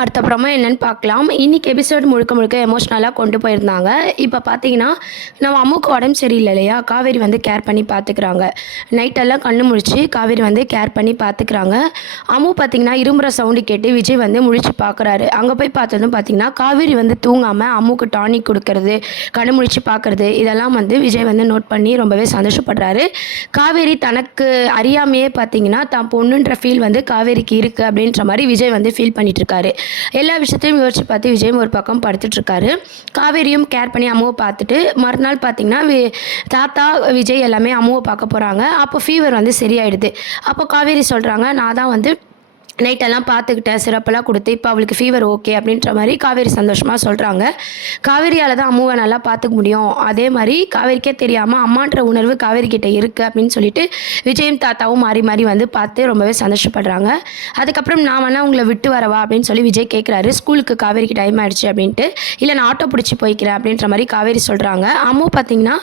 அடுத்தப்புறமா என்னென்னு பார்க்கலாம். இன்றைக்கி எபிசோடு முழுக்க முழுக்க எமோஷ்னலாக கொண்டு போயிருந்தாங்க. இப்போ பார்த்தீங்கன்னா, நம்ம அம்முக்கு உடம்பு சரியில்லை இல்லையா, காவேரி வந்து கேர் பண்ணி பார்த்துக்கிறாங்க. நைட்டெல்லாம் கண்ணு முழிச்சு காவேரி வந்து கேர் பண்ணி பார்த்துக்கிறாங்க. அம்மு பார்த்திங்கன்னா இரும்புற சவுண்டு கேட்டு விஜய் வந்து முழிச்சு பார்க்குறாரு. அங்கே போய் பார்த்ததும் பார்த்திங்கன்னா காவேரி வந்து தூங்காமல் அம்முக்கு டானிக் கொடுக்கறது, கண்ணு முழிச்சு பார்க்குறது, இதெல்லாம் வந்து விஜய் வந்து நோட் பண்ணி ரொம்பவே சந்தோஷப்படுறாரு. காவேரி தனக்கு அறியாமையே பார்த்திங்கன்னா தான் பொண்ணுன்ற ஃபீல் வந்து காவேரிக்கு இருக்குது அப்படின்ற மாதிரி விஜய் வந்து ஃபீல் பண்ணிகிட்ருக்காரு. எல்லா விஷயத்தையும் யோசிச்சு பார்த்து விஜயும் ஒரு பக்கம் படுத்துட்ருக்காரு. காவேரியும் கேர் பண்ணி அம்முவை பார்த்துட்டு மறுநாள் பார்த்திங்கன்னா தாத்தா விஜய் எல்லாமே அம்முவை பார்க்க போகிறாங்க. அப்போ ஃபீவர் வந்து சரியாயிடுது. அப்போ காவேரி சொல்கிறாங்க, நான் தான் வந்து நைட்டெல்லாம் பார்த்துக்கிட்டேன், சிறப்பெல்லாம் கொடுத்து இப்போ அவளுக்கு ஃபீவர் ஓகே அப்படின்ற மாதிரி காவேரி சந்தோஷமாக சொல்கிறாங்க. காவேரியால் தான் அம்முவை நல்லா பார்த்துக்க முடியும். அதே மாதிரி காவேரிக்கே தெரியாமல் அம்மான்ற உணர்வு காவேரி கிட்டே இருக்குது அப்படின்னு சொல்லிட்டு விஜயும் தாத்தாவும் மாறி மாறி வந்து பார்த்து ரொம்பவே சந்தோஷப்படுறாங்க. அதுக்கப்புறம் நான் வேணா உங்களை விட்டு வரவா அப்படின்னு சொல்லி விஜய் கேட்குறாரு. ஸ்கூலுக்கு காவேரிக்கு டைம் ஆகிடுச்சு அப்படின்ட்டு. இல்லை நான் ஆட்டோ பிடிச்சி போய்க்கிறேன் அப்படின்ற மாதிரி காவேரி சொல்கிறாங்க. அம்மு பார்த்திங்கன்னா,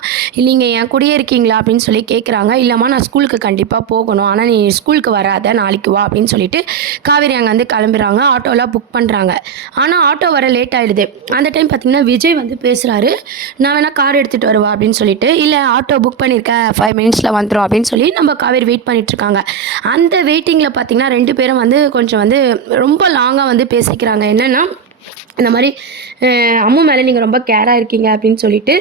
நீங்கள் என் கூடயே இருக்கீங்களா அப்படின்னு சொல்லி கேட்குறாங்க. இல்லைம்மா நான் ஸ்கூலுக்கு கண்டிப்பாக போகணும், ஆனால் நீ ஸ்கூலுக்கு வராத, நாளைக்கு வா அப்படின்னு சொல்லிட்டு காவேரி அங்கே வந்து கிளம்புறாங்க. ஆட்டோலாம் புக் பண்ணுறாங்க. ஆனால் ஆட்டோ வர லேட் ஆகிடுது. அந்த டைம் பார்த்திங்கன்னா விஜய் வந்து பேசுகிறாரு, நான் வேணால் கார் எடுத்துகிட்டு வருவா அப்படின்னு சொல்லிட்டு. இல்லை ஆட்டோ புக் பண்ணியிருக்கேன், 5 மினிட்ஸில் வந்துடும் அப்படின்னு சொல்லி நம்ம காவேரி வெயிட் பண்ணிகிட்ருக்காங்க. அந்த வெயிட்டிங்கில் பார்த்திங்கன்னா 2 பேரும் வந்து கொஞ்சம் வந்து ரொம்ப லாங்காக வந்து பேசிக்கிறாங்க. என்னென்னா, இந்த மாதிரி அம்மு மேலே நீங்கள் ரொம்ப கேராக இருக்கீங்க அப்படின்னு சொல்லிட்டு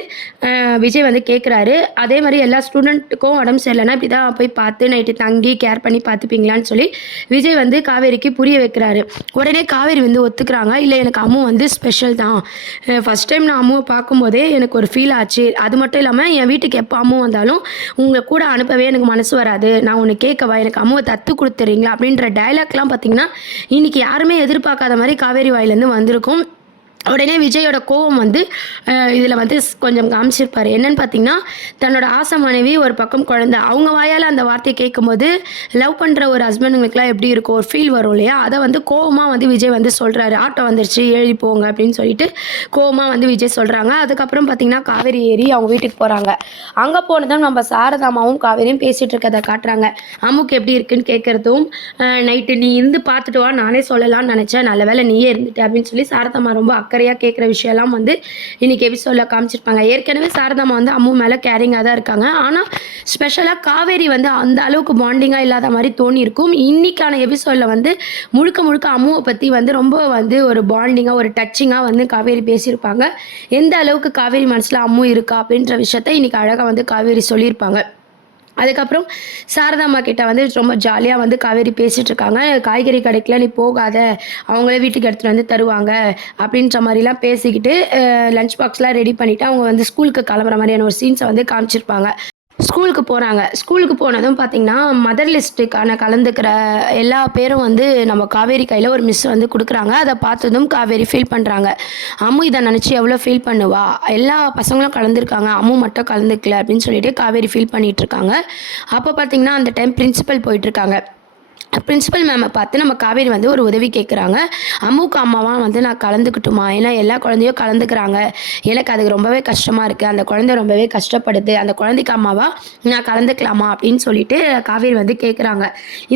விஜய் வந்து கேட்குறாரு. அதே மாதிரி எல்லா ஸ்டூடெண்ட்டுக்கும் உடம்பு சரியில்லைன்னா இப்படி தான் போய் பார்த்து நைட்டு தங்கி கேர் பண்ணி பார்த்துப்பீங்களான்னு சொல்லி விஜய் வந்து காவேரிக்கு புரிய வைக்கிறாரு. உடனே காவேரி வந்து ஒத்துக்கிறாங்க. இல்லை எனக்கு அம்மு வந்து ஸ்பெஷல் தான். ஃபஸ்ட் டைம் நான் அம்முவை பார்க்கும்போதே எனக்கு ஒரு ஃபீல் ஆச்சு. அது மட்டும் இல்லாமல் என் வீட்டுக்கு எப்போ அம்மு வந்தாலும் உங்களை கூட அனுப்பவே எனக்கு மனசு வராது. நான் ஒன்று கேட்கவா, எனக்கு அம்முவை தத்து கொடுத்துறீங்களா அப்படின்ற டைலாக்லாம் பார்த்திங்கன்னா இன்றைக்கி யாருமே எதிர்பார்க்காத மாதிரி காவேரி வாயிலேருந்து வந்திருக்கும். உடனே விஜயோட கோவம் வந்து இதில் வந்து கொஞ்சம் காமிச்சிருப்பார். என்னென்னு பார்த்தீங்கன்னா, தன்னோட ஆசை மனைவி ஒரு பக்கம் குழந்தை, அவங்க வாயால் அந்த வார்த்தையை கேட்கும்போது லவ் பண்ணுற ஒரு ஹஸ்பண்டுங்களுக்குலாம் எப்படி இருக்கும், ஒரு ஃபீல் வரும் இல்லையா, அதை வந்து கோவமாக வந்து விஜய் வந்து சொல்கிறாரு. ஆட்டோ வந்துருச்சு எழுதி போங்க அப்படின்னு சொல்லிட்டு கோவமாக வந்து விஜய் சொல்கிறாங்க. அதுக்கப்புறம் பார்த்திங்கன்னா காவேரி ஏறி அவங்க வீட்டுக்கு போகிறாங்க. அங்கே போனதும் நம்ம சாரதாமாவும் காவேரியும் பேசிகிட்டு இருக்கிறத காட்டுறாங்க. அம்முக்கு எப்படி இருக்குன்னு கேட்குறதும், நைட்டு நீ இருந்து பார்த்துட்டு வா, நானே சொல்லலாம்னு நினச்சேன், நல்ல வேலை நீயே இருந்துட்டு அப்படின்னு சொல்லி சாரதாமா ரொம்ப அக்கறையாக கேட்குற விஷயம்லாம் வந்து இன்றைக்கி எபிசோடில் காமிச்சிருப்பாங்க. ஏற்கனவே சாரதாமா வந்து அம்மு மேலே கேரிங்காக தான் இருக்காங்க. ஆனால் ஸ்பெஷலாக காவேரி வந்து அந்த அளவுக்கு பாண்டிங்காக இல்லாத மாதிரி தோணியிருக்கும். இன்றைக்கான எபிசோடில் வந்து முழுக்க முழுக்க அம்முவை பற்றி வந்து ரொம்ப வந்து ஒரு பாண்டிங்காக ஒரு டச்சிங்காக வந்து காவேரி பேசியிருப்பாங்க. எந்த அளவுக்கு காவேரி மனசில் அம்மு இருக்கா அப்படின்ற விஷயத்த இன்றைக்கி அழகாக வந்து காவேரி சொல்லியிருப்பாங்க. அதுக்கப்புறம் சாரதாம்மா கிட்ட வந்து ரொம்ப ஜாலியாக வந்து காவேரி பேசிகிட்டு இருக்காங்க. காய்கறி கடைக்கெலாம் நீ போகாத, அவங்களே வீட்டுக்கு எடுத்துகிட்டு வந்து தருவாங்க அப்படின்ற மாதிரிலாம் பேசிக்கிட்டு லஞ்ச் பாக்ஸ்லாம் ரெடி பண்ணிவிட்டு அவங்க வந்து ஸ்கூலுக்கு கிளம்புற மாதிரியான ஒரு சீன்ஸை வந்து காமிச்சிருப்பாங்க. ஸ்கூலுக்கு போகிறாங்க. ஸ்கூலுக்கு போனதும் பார்த்திங்கன்னா மதர் லிஸ்ட்டுக்கான கலந்துக்கிற எல்லா பேரும் வந்து நம்ம காவேரி கையில் ஒரு மிஸ் வந்து கொடுக்குறாங்க. அதை பார்த்ததும் காவேரி ஃபீல் பண்ணுறாங்க. அம்மு இதை நினச்சி எவ்வளோ ஃபீல் பண்ணுவா, எல்லா பசங்களும் கலந்துருக்காங்க, அம்மு மட்டும் கலந்துக்கல அப்படின்னு சொல்லிட்டு காவேரி ஃபீல் பண்ணிகிட்ருக்காங்க. அப்போ பார்த்திங்கன்னா அந்த டைம் பிரின்சிபல் போயிட்டுருக்காங்க. பிரின்சிபல் மேமை பார்த்து நம்ம காவேரி வந்து ஒரு உதவி கேட்குறாங்க. அம்முக்கு அம்மாவாக வந்து நான் கலந்துக்கிட்டுமா, ஏன்னா எல்லா குழந்தையும் கலந்துக்கிறாங்க, எனக்கு அதுக்கு ரொம்பவே கஷ்டமாக இருக்குது, அந்த குழந்தை ரொம்பவே கஷ்டப்படுது, அந்த குழந்தைக்கு அம்மாவாக நான் கலந்துக்கலாமா அப்படின்னு சொல்லிட்டு காவேரி வந்து கேட்குறாங்க.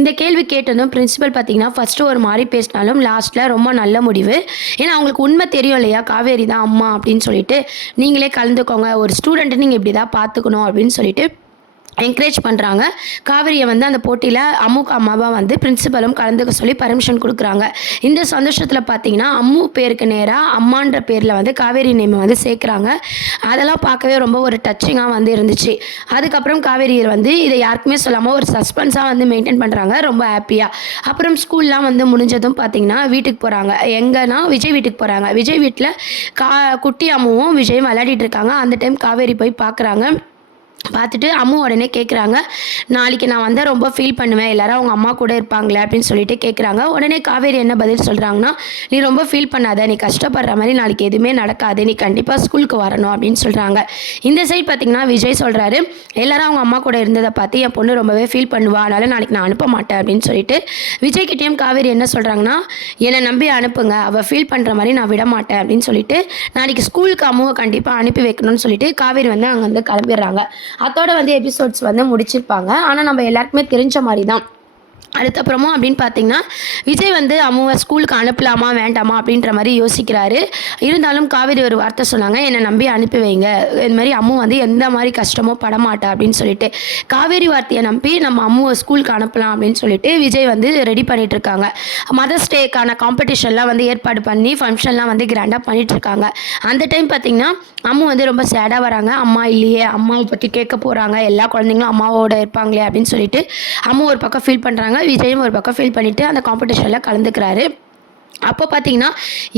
இந்த கேள்வி கேட்டதும் பிரின்சிபல் பார்த்திங்கன்னா ஃபஸ்ட்டு ஒரு மாதிரி பேசினாலும் லாஸ்ட்டில் ரொம்ப நல்ல முடிவு. ஏன்னா அவங்களுக்கு உண்மை தெரியும் இல்லையா, காவேரி தான் அம்மா அப்படின்னு சொல்லிட்டு, நீங்களே கலந்துக்கோங்க, ஒரு ஸ்டூடெண்ட்டு நீங்கள் இப்படி தான் பார்த்துக்கணும் அப்படின்னு சொல்லிட்டு என்கரேஜ் பண்ணுறாங்க. காவேரியை வந்து அந்த போட்டியில் அம்முக்கு அம்மாவாக வந்து பிரின்சிபலும் கலந்துக்க சொல்லி பர்மிஷன் கொடுக்குறாங்க. இந்த சந்தோஷத்தில் பார்த்திங்கன்னா அம்மு பேருக்கு நேராக அம்மான்ற பேரில் வந்து காவேரி நேமை வந்து சேர்க்குறாங்க. அதெல்லாம் பார்க்கவே ரொம்ப ஒரு டச்சிங்காக வந்து இருந்துச்சு. அதுக்கப்புறம் காவேரியை வந்து இதை யாருக்குமே சொல்லாமல் ஒரு சஸ்பென்ஸாக வந்து மெயின்டைன் பண்ணுறாங்க, ரொம்ப ஹாப்பியாக. அப்புறம் ஸ்கூல்லாம் வந்து முடிஞ்சதும் பார்த்திங்கன்னா வீட்டுக்கு போகிறாங்க. எங்கன்னா விஜய் வீட்டுக்கு போகிறாங்க. விஜய் வீட்டில் குட்டி அம்முவும் விஜயும் விளையாடிட்டு இருக்காங்க. அந்த டைம் காவேரி போய் பார்க்குறாங்க. பார்த்துட்டு அம்மு உடனே கேட்குறாங்க, நாளைக்கு நான் வந்து ரொம்ப ஃபீல் பண்ணுவேன், எல்லாரும் அவங்க அம்மா கூட இருப்பாங்களே அப்படின்னு சொல்லிட்டு கேட்குறாங்க. உடனே காவேரி என்ன பதில் சொல்கிறாங்கன்னா, நீ ரொம்ப ஃபீல் பண்ணாத, நீ கஷ்டப்படுற மாதிரி நாளைக்கு எதுவுமே நடக்காது, நீ கண்டிப்பாக ஸ்கூலுக்கு வரணும் அப்படின்னு சொல்கிறாங்க. இந்த சைட் பார்த்திங்கன்னா விஜய் சொல்கிறாரு, எல்லாரும் அவங்க அம்மா கூட இருந்ததை பார்த்து என் பொண்ணு ரொம்பவே ஃபீல் பண்ணுவா, அதனால் நாளைக்கு நான் அனுப்ப மாட்டேன் அப்படின்னு சொல்லிட்டு விஜய்கிட்டையும் காவேரி என்ன சொல்கிறாங்கன்னா, என்னை நம்பி அனுப்புங்க, அவள் ஃபீல் பண்ணுற மாதிரி நான் விட மாட்டேன் அப்படின்னு சொல்லிட்டு நாளைக்கு ஸ்கூலுக்கு அம்மாவை கண்டிப்பாக அனுப்பி வைக்கணும்னு சொல்லிட்டு காவேரி வந்து அங்கே வந்து கிளம்பிடுறாங்க. அதோட வந்து எபிசோட்ஸ் வந்து முடிச்சிருப்பாங்க. ஆனால் நம்ம எல்லாருக்குமே தெரிஞ்ச மாதிரி தான் அதுக்கப்புறமா அப்படின்னு பார்த்தீங்கன்னா, விஜய் வந்து அம்முவ ஸ்கூலுக்கு அனுப்பலாமா, வேண்டாமா அப்படின்ற மாரி யோசிக்கிறாரு. இருந்தாலும் காவேரி ஒரு வார்த்தை சொன்னாங்க, "என்ன நம்பி அனுப்பி வைங்க. இது மாரி அம்மு வந்து எந்த மாரி கஷ்டமும் படமாட்டா" அப்படின்னு சொல்லிட்டு. காவேரி வார்த்தைய நம்பி நம்ம அம்முவ ஸ்கூலுக்கு அனுப்பலாம் அப்படின்னு சொல்லிட்டு விஜய் வந்து ரெடி பண்ணிட்டுருக்காங்க. மதர்ஸ் டேக்கான காம்படிஷன்லாம் வந்து ஏற்பாடு பண்ணி, ஃபங்ஷன்லாம் வந்து கிராண்டா பண்ணிட்டுருக்காங்க. அந்த டைம் பார்த்தீங்கன்னா, அம்மு வந்து ரொம்ப சேடா வராங்க. "அம்மா இல்லையே, அம்மாவ பத்தி கேட்க போறாங்க. எல்லா குழந்தைங்களும் அம்மாவோட இருப்பாங்களே" அப்படின்னு சொல்லிட்டு அம்மு ஒரு பக்கம் ஃபீல் பண்ணுறாங்க. விஜயும் ஒரு பக்கம் ஃபீல் பண்ணிவிட்டு அந்த காம்படிஷனில் கலந்துக்கிறாரு. அப்போ பார்த்தீங்கன்னா,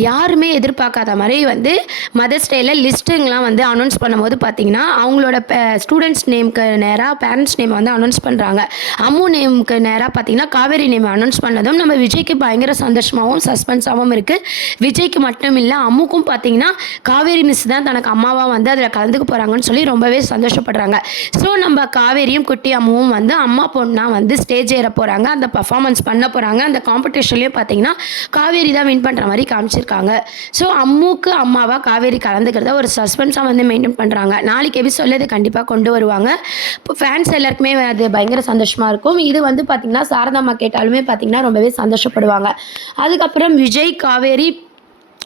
யாருமே எதிர்பார்க்காத மாரி வந்து மதர்ஸ் டேல லிஸ்ட்டுங்கலாம் வந்து அனௌன்ஸ் பண்ணும்போது பார்த்தீங்கன்னா, அவங்களோட ஸ்டூடண்ட்ஸ் நேம்க்கு நேரா பேரண்ட்ஸ் நேம் வந்து அனௌன்ஸ் பண்ணுறாங்க. அம்மு நேம்க்கு நேரா பார்த்தீங்கன்னா, காவேரி நேம் அனௌன்ஸ் பண்ணதும் நம்ம விஜய்க்கு பயங்கர சந்தோஷமாவும், சஸ்பென்ஸாவும் இருக்குது. விஜய்க்கு மட்டும் இல்ல, அம்முக்கும் பார்த்தீங்கன்னா, காவேரி மிஸ் தான் தனக்கு அம்மாவா வந்து அதில் கலந்துக்க போகிறாங்கன்னு சொல்லி ரொம்பவே சந்தோஷப்படுறாங்க. ஸோ நம்ம காவேரியும், குட்டி அம்முவும் வந்து அம்மா பொண்ணா வந்து ஸ்டேஜ் ஏற போகிறாங்க. அந்த பர்ஃபார்மன்ஸ் பண்ண போகிறாங்க. அந்த காம்படிஷன்லேயும் பார்த்தீங்கன்னா, காவேரி தான் வின் பண்ணுற மாதிரி காமிச்சிருக்காங்க. ஸோ அம்முக்கு அம்மாவா காவேரி கலந்துக்கிறத ஒரு சஸ்பென்ஸாக வந்து மெயின்டைன் பண்ணுறாங்க. நாளைக்கு எபிசோடில் இது கண்டிப்பாக கொண்டு வருவாங்க. இப்போ ஃபேன்ஸ் எல்லாருக்குமே அது பயங்கர சந்தோஷமாக இருக்கும். இது வந்து பார்த்திங்கன்னா சாரதாம்மா கேட்டாலுமே பார்த்திங்கன்னா ரொம்பவே சந்தோஷப்படுவாங்க. அதுக்கப்புறம் விஜய், காவேரி,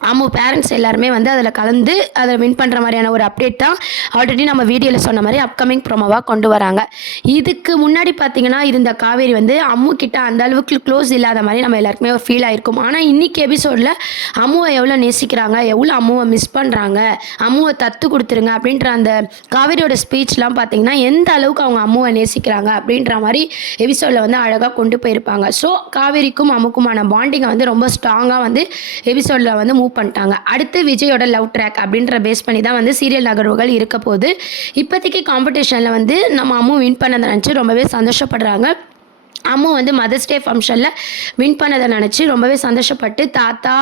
அம்மு பேரண்ட்ஸ் எல்லாருமே வந்து அதில் கலந்து அதை வின் பண்ணுற மாதிரியான ஒரு அப்டேட் தான் ஆல்ரெடி நம்ம வீடியோவில் சொன்ன மாதிரி அப்கமிங் ப்ரோமோவாக கொண்டு வராங்க. இதுக்கு முன்னாடி பார்த்தீங்கன்னா இருந்த காவேரி வந்து அம்மு கிட்ட அந்த அளவுக்கு க்ளோஸ் இல்லாத மாதிரி நம்ம எல்லாருக்குமே ஒரு ஃபீல் ஆயிருக்கும். ஆனால் இன்றைக்கி எபிசோடில் அம்முவை எவ்வளோ நேசிக்கிறாங்க, எவ்வளோ அம்முவை மிஸ் பண்ணுறாங்க, அம்முவை தத்து கொடுத்துருங்க அப்படின்ற அந்த காவேரியோட ஸ்பீச்லாம் பார்த்தீங்கன்னா எந்த அளவுக்கு அவங்க அம்முவை நேசிக்கிறாங்க அப்படின்ற மாதிரி எபிசோடில் வந்து அழகாக கொண்டு போயிருப்பாங்க. ஸோ காவேரிக்கும் அம்முக்குமான பாண்டிங்கை வந்து ரொம்ப ஸ்ட்ராங்காக வந்து எபிசோடில் வந்து மூவ் பண்ணிட்டாங்க. அடுத்து விஜயோட லவ் ட்ராக் அப்படின்ற பேஸ் பண்ணி தான் வந்து சீரியல் நகர்வுகள் இருக்க போது. இப்போதைக்கு காம்படிஷனில் வந்து நம்ம அம்மு வின் பண்ணதை நினச்சி ரொம்பவே சந்தோஷப்படுறாங்க. அம்மு வந்து மதர்ஸ் டே ஃபங்க்ஷனில் வின் பண்ணதை நினச்சி ரொம்பவே சந்தோஷப்பட்டு தாத்தா,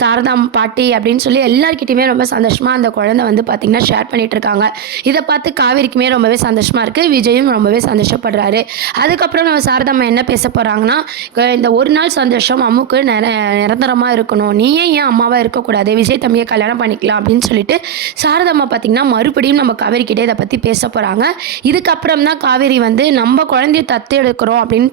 சாரதா பாட்டி அப்படின்னு சொல்லி எல்லாருக்கிட்டையுமே ரொம்ப சந்தோஷமாக அந்த குழந்தை வந்து பார்த்திங்கன்னா ஷேர் பண்ணிகிட்ருக்காங்க. இதை பார்த்து காவேரிக்குமே ரொம்பவே சந்தோஷமாக இருக்குது. விஜயும் ரொம்பவே சந்தோஷப்படுறாரு. அதுக்கப்புறம் நம்ம சாரதாம்மா என்ன பேச போகிறாங்கன்னா, இந்த ஒரு நாள் சந்தோஷம் அம்முக்கு நிரந்தரமாக இருக்கணும், நீ ஏன் அம்மாவாக இருக்கக்கூடாது, விஜய் தம்பியை கல்யாணம் பண்ணிக்கலாம் அப்படின்னு சொல்லிட்டு சாரதாம்மா பார்த்திங்கன்னா மறுபடியும் நம்ம காவேரிக்கிட்டே இதை பற்றி பேச போகிறாங்க. இதுக்கப்புறம் தான் காவேரி வந்து நம்ம குழந்தைய தத்து எடுக்கிறோம் அப்படின்னு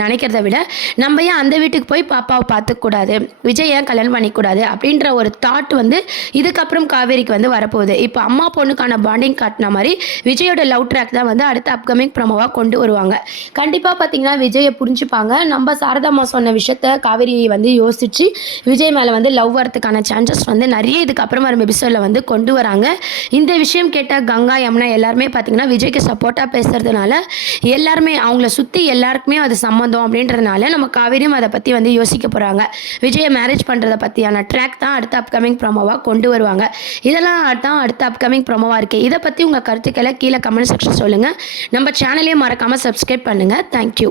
நினைக்கிறத விட நம்ம ஏன் அந்த வீட்டுக்கு போய் பாப்பாவை பார்த்துக்கூடாது, விஜய் ஏன் கல்யாணம் பண்ணிக்கூடாது அப்படின்ற ஒரு தாட் வந்து இதுக்கப்புறம் காவேரிக்கு வந்து வரப்போகுது. இப்போ அம்மா பொண்ணுக்கான பாண்டிங் காட்டின மாதிரி விஜயோட லவ் ட்ராக் தான் வந்து அடுத்த அப்கமிங் ப்ரோமோவாக கொண்டு வருவாங்க. கண்டிப்பாக பார்த்தீங்கன்னா விஜயை புரிஞ்சுப்பாங்க. நம்ம சாரதாம்மா சொன்ன விஷயத்த காவேரி வந்து யோசிச்சு விஜய் மேலே வந்து லவ் வரதுக்கான சான்சஸ் வந்து நிறைய இதுக்கப்புறம் வரும் எபிசோடில் வந்து கொண்டு வராங்க. இந்த விஷயம் கேட்டால் கங்கா, யமுனா எல்லாருமே பார்த்தீங்கன்னா விஜய்க்கு சப்போர்ட்டாக பேசுறதுனால எல்லாருமே அவங்கள சுற்றி எல்லாருக்குமே அது சம்மந்தம் அப்படின்றதுனால நம்ம காவேரியும் அதை பற்றி வந்து யோசிக்க போகிறாங்க. விஜயை மேரேஜ் பண்ணுறதை பற்றியான ட்ராக் தான் அடுத்த அப்கமிங் ப்ரோமோவாக கொண்டு வருவாங்க. இதெல்லாம் தான் அடுத்த அப்கமிங் ப்ரோமோவாக இருக்குது. இதை பற்றி உங்கள் கருத்துக்களை கீழே கமெண்ட் செக்ஷன் சொல்லுங்கள். நம்ம சேனலையும் மறக்காமல் சப்ஸ்கிரைப் பண்ணுங்கள். தேங்க்யூ.